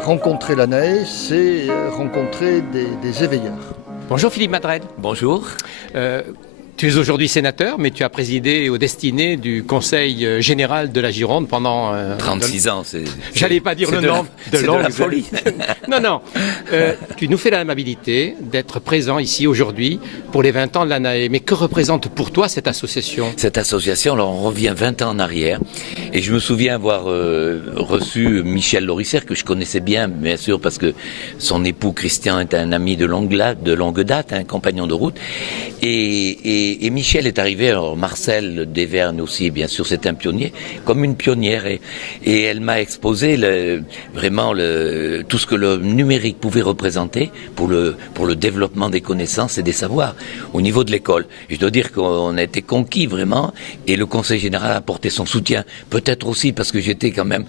rencontrer l'ANAE, c'est rencontrer des éveilleurs. Bonjour Philippe Madrel. Bonjour. Tu es aujourd'hui sénateur, mais tu as présidé aux destinées du Conseil général de la Gironde pendant... 36 ans, c'est... J'allais pas dire le nombre de longues... C'est de la folie. Non. Tu nous fais l'amabilité d'être présent ici aujourd'hui pour les 20 ans de l'ANAE. Mais que représente pour toi cette association ? Cette association, alors on revient 20 ans en arrière. Et je me souviens avoir reçu Michel Lorisser, que je connaissais bien sûr, parce que son époux Christian est un ami de longue date, un compagnon de route. Et Michel est arrivé, alors Marcel Desvergne aussi, bien sûr, c'est un pionnier, comme une pionnière. Et elle m'a exposé vraiment tout ce que le numérique pouvait représenter pour le développement des connaissances et des savoirs au niveau de l'école. Et je dois dire qu'on a été conquis vraiment, et le Conseil général a apporté son soutien. Peut-être aussi parce que j'étais quand même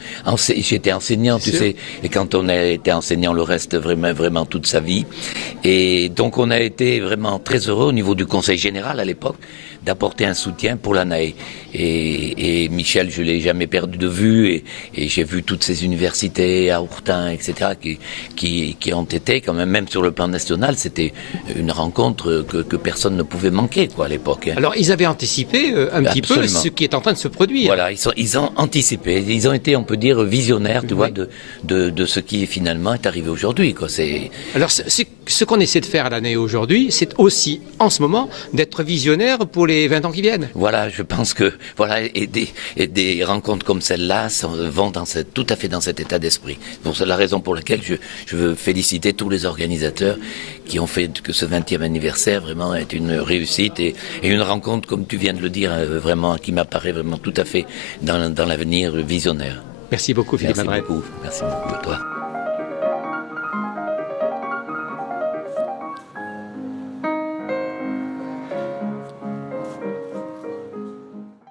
j'étais enseignant, tu sais, et quand on a été enseignant, le reste vraiment toute sa vie. Et donc on a été vraiment très heureux au niveau du Conseil général à l'époque d'apporter un soutien pour l'ANAE. Et Michel, je l'ai jamais perdu de vue, et j'ai vu toutes ces universités à Ourtin, etc., qui ont été quand même sur le plan national, c'était une rencontre que personne ne pouvait manquer, quoi, à l'époque. Alors, ils avaient anticipé un petit peu ce qui est en train de se produire. Voilà, ils ont anticipé, ils ont été, on peut dire, visionnaires, tu vois, de ce qui finalement est arrivé aujourd'hui, quoi. Alors, ce qu'on essaie de faire à l'ANAE aujourd'hui, c'est aussi, en ce moment, d'être visionnaire pour les 20 ans qui viennent. Voilà, je pense que et des rencontres comme celle-là vont tout à fait dans cet état d'esprit. C'est la raison pour laquelle je veux féliciter tous les organisateurs qui ont fait que ce 20e anniversaire vraiment est une réussite et une rencontre, comme tu viens de le dire, vraiment qui m'apparaît vraiment tout à fait dans l'avenir visionnaire. Merci beaucoup Philippe Madrel. Merci beaucoup à toi.